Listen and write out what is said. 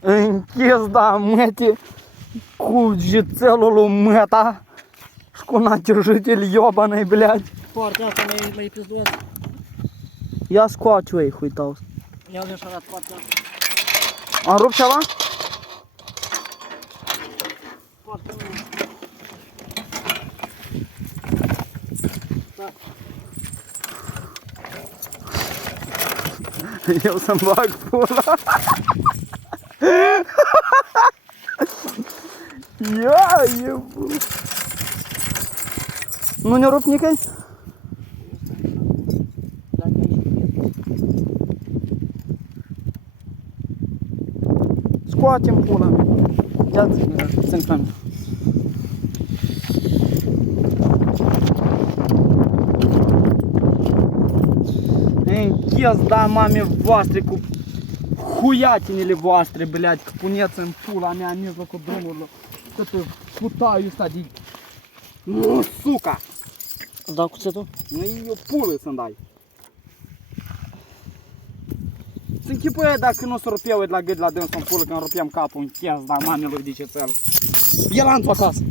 Închis, da, măte, cu jițelul lui măta și cu natejitele iobană-i, блядь. Foarte asta mai pizduos. Ia scoate-o ei, uitați. Ia de așa foarte asta. Am rupt ceva? Foarte mult. Da. Eu să-mi bag pula. Ia, e bă. Nu ne rup nicăi? Dacă aici. Scoatem pula mea. Ia țin camera. Închis, da, mame voastre, cu huiatinele voastre, blядь, că puneți în pula mea în mijlocul drumurilor. Câtă putaiul ăsta de... Suca! Îți dau cuțetul? Nu-i o pulă să-mi dai. Să închipuie dacă nu se rupeau de la gât la dânsul în pulă când rupeam capul în cheas, da, mamelor de cețel. El am acasă.